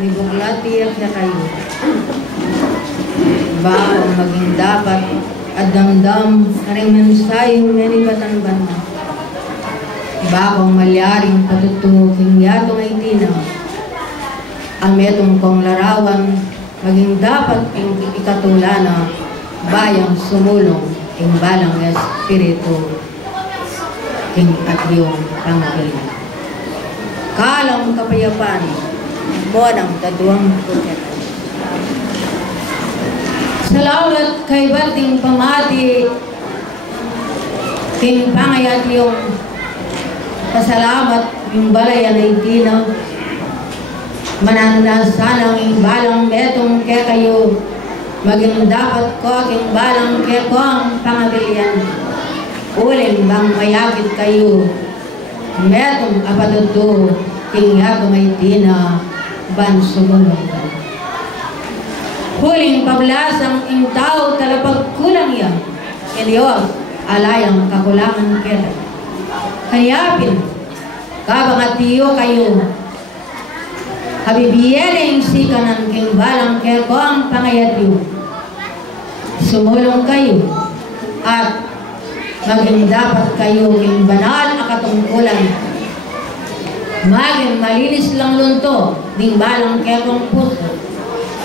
may buklat tiyak na kayo. Baka maging dapat at damdam na rin mensayong menibatan banda. Baka malyaring patutukin yatong ay tinaw. Ang metong kong larawan, maging dapat ikatulana, bayang sumulong, ing balang espiritu, ing at iyong pangkilan. Kalang kapayapaan, monang daduang pagkatan. Salamat kay Bating pamati, king pangayat yung pasalamat yung balayan ay tinaw. Mananasanang ing balang metong ke kayo, maging dapat ko king balang ke ko ang pangabilian. Uling bang mayakit kayo, metong apatuto, king yato may tina, ban sumulong. Huling pablasang ing tao talapag kulang yan, e Diyos, alayang kakulangan kera. Hayapin, kabangatiyo kayo, habibiyere ing sikanan king balang ke ko ang pangayatyo. Sumulong kayo, at maging dapat kayo king banal na katungkulan. Maging malinis lang lunto, ding balang ke kong puso.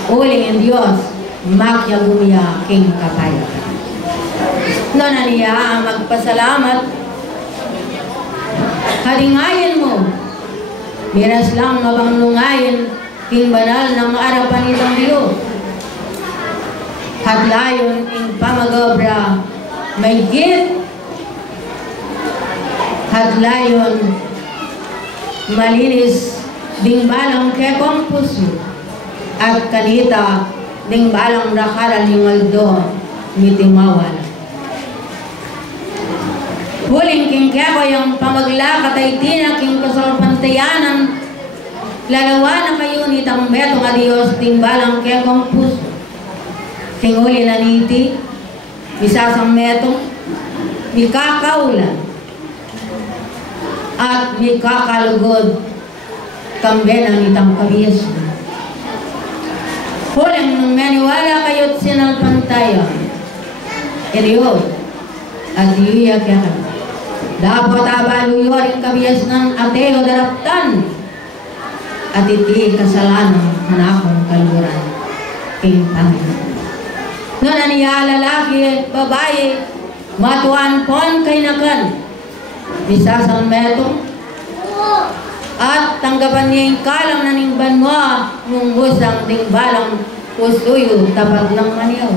Uling ang Diyos, makyagumya king kapayapaan. Noon na niya magpasalamat, halingayin mo, miras lang mabanglungayin, king banal ng arapan itong Diyos. Hatlayon ing pamagobra, may gift, hatlayon, malinis, ding balang kekong puso. At kanita, ding balang rakaran yung aldo, mitimawal. Huling king keko yung pamaglakat ay tinaking kasalpantayanan, lalawa na kayo nitang metong a Diyos, ding balang kekong puso. King uli na niti, misasang metong, mikakaulan, at mikakalugod, kambenan nitang kabiyas. Huling nung maniwala kayo't sinalpantaya, e Diyos, at iyuyak yakan. Dapat abaluyo rin kabiyas ng ateo daraptan, at iti kasalanan hanakong kaluran, king Panginoon. Noon niya lalaki, babae, matuan pon kay nakan, misasang metong, at tanggapan niya yung kalang na ning banwa nung busang ding balang usuyo tapat ng maniyaw.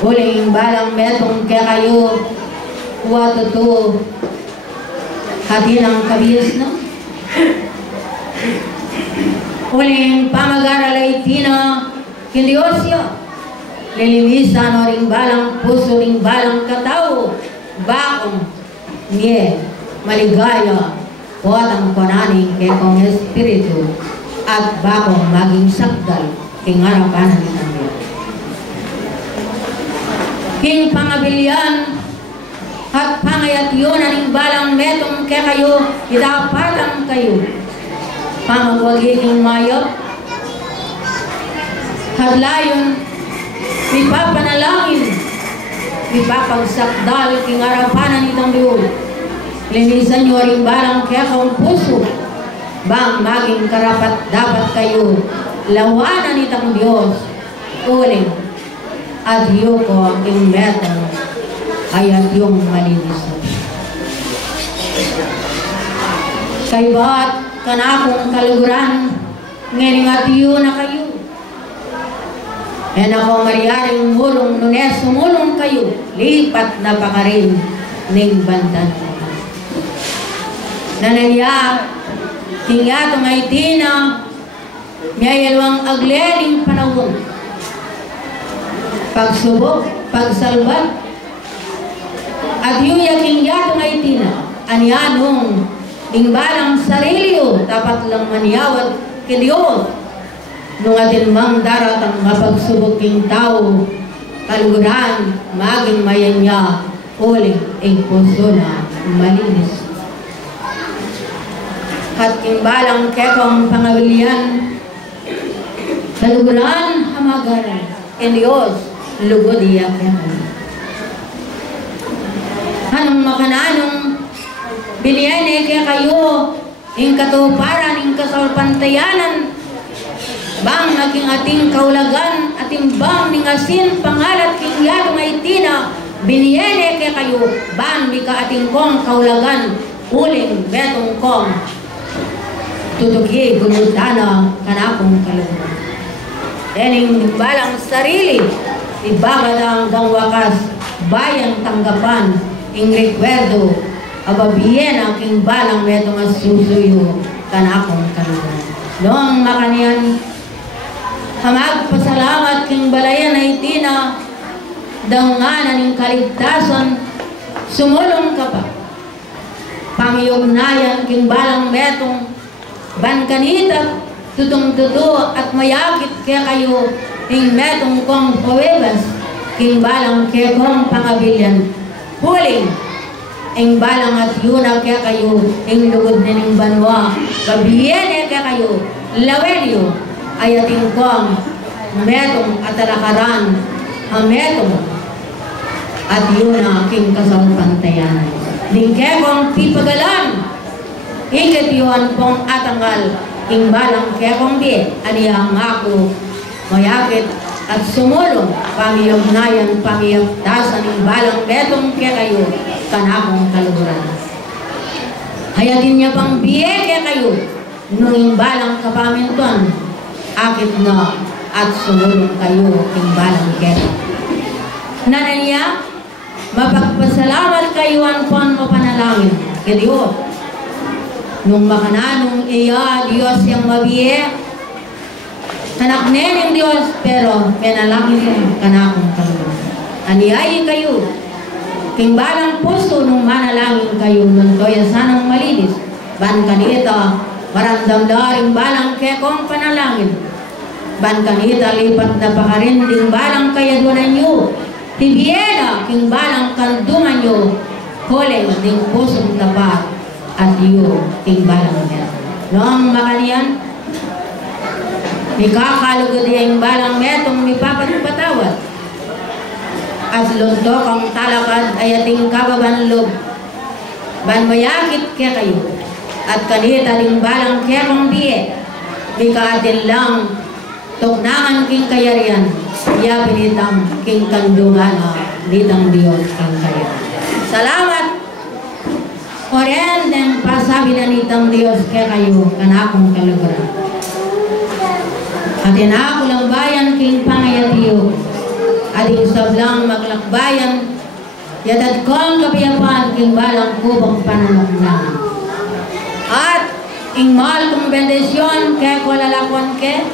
Uling balang metong kaya kayo watuto hati ng kabiyas na. Uling pamag-aralay tina kindiosyo lilinisan o ring balang puso ring balang katao bakong niye maligaya Huwag konaning kay kong espiritu at bakong maging sakdal king harapanan ni Diyos. King pangabilian at pangayatyon aning balang metong kay kayo, idapatan kayo. Pangagwagiging mayo, hadlayon, ipapanalangin, ipapagsakdal king harapanan ni Diyos. Linisan nyo rin balang kaya kong puso, bang maging karapat dapat kayo, lawanan itang Diyos, uling, at yuko ang king metong, ayat yung malinis. Kayo ba't kanakong kaluguran, ngayon at yun na kayo. Yan ako mariaring mulong nunes, sumulong kayo, lipat na pakarin, ning bandan. Nananya, tingya itong ay tina, mayalwang agleling panahon. Pagsubok, pagsalbat, at yung yaking yatong ay tina, anyanong, ingbalang sarilyo, tapat lang maniyawat kay Diyos. Nung atin mang darat ang mapagsubuking tao, kaluguran, maging mayan niya, uling, ang puso na malinis. at timbalang kekong pangabilian kaluguran hamagaran en Dios lugod iya kekong anong makananong biniyane kaya kayo ing katuparan ing kasalpantayanan bang naging ating kaulagan ating bang ning asin pangalat king yadong ay tina biniyene kaya kayo bang di ka ating kong kaulagan uling betong kong tutuki gulutana kanakong kalugan dening balang sarili ibabad hanggang wakas bayang tanggapan ing rekwerdo ababiyen ang king balang betong asusuyo kanakong kalugan noong makanian hamag pasalamat king balayan ay tina daunganan ng kaligtasan sumulong ka pa pangiyugnayan king balang betong bankanita tutong-tuto at mayakit kaya kayo king betong kong pawebas king balang kaya kong pangabilyan huling ing balang at yuna kaya kayo ing lugod na ning banwa babiyen kaya kayo lawenyo ay ating kong metong at alakaran ang metong at yun ang aking kasalpantayan ning kekong pipagalan ikit yun pong atanggal ing balang kekong di aniyang ako mayakit at sumulong pamiyagnayan pamiyagtasan ing balang metong kaya kayo kanakong kaluguran hayatin niya pang biye kaya kayo nung ing balang kapamintuan akit na at sumulong kayo ing balang kaya nananiya mapagpasalamat kayo ang pon mapanalangin kaya Diyos nung makananong iya Diyos yung mabiye anak neneng Diyos pero penalangin kanakong kaluguran aniyayin kayo king balang puso nung manalangin kayo nung toya sanang malinis ban kanita marandamdaring balang kekong panalangin ban kanita lipat na pakarinding balang kayadunan nyo tibiyena king balang kandungan nyo koleng ding pusong tapat at iyo king balang nyo noong makaniyan ikakalugod yung balang metong mipapatupatawad at luntok ang talakad ay ating kababanlog ban mayakit kaya kayo at kanita ding balang kaya kong diye mikaatin lang tuknangan king kayarian ya pinitang king kandungan ditang Diyos king kayarian salamat oren den pasabi na nitang Diyos kaya kayo kanakong kaluguran atin ako lang bayan king pangayatiyo ating sablang maglakbayan yatad kong kapiyapan king balang kubang pananokna at ing mahal kong bendisyon kaya ko lalakwan ke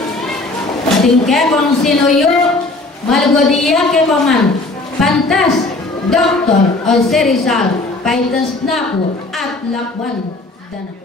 ating kaya kong sinuyo malgodiya ke paman pantas Dr. o Serizal paitas na ko at lakwan dana